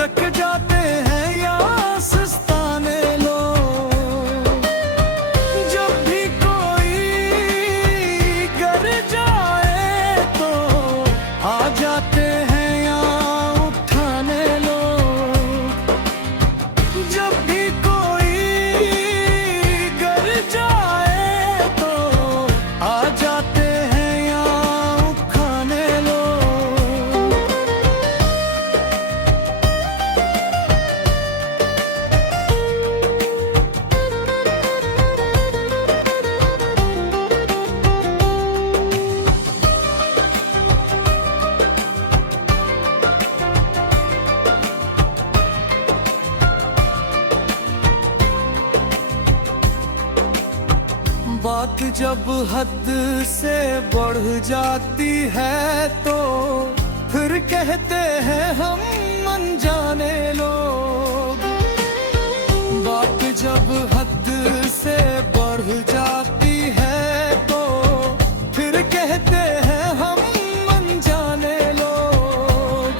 रख जाते हैं या सुस्ताने लोग। जब भी कोई गर जाए तो आ जाते हैं या उठाने लोग। जब भी कोई गर जाए तो आ जाते हैं या उठाने लोग। बात जब हद से बढ़ जाती है तो फिर कहते हैं हम अनजाने लोग। बात जब हद से बढ़ जाती है तो फिर कहते हैं हम अनजाने लोग।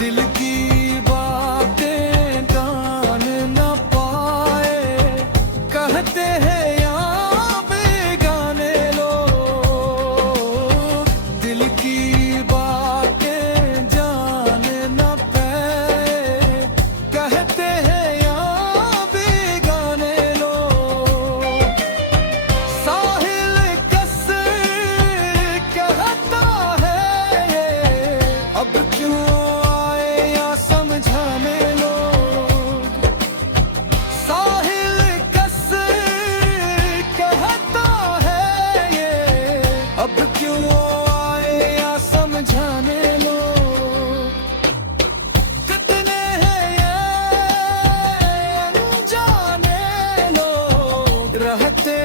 दिल की बातें कान न पाए कहते हैं रहते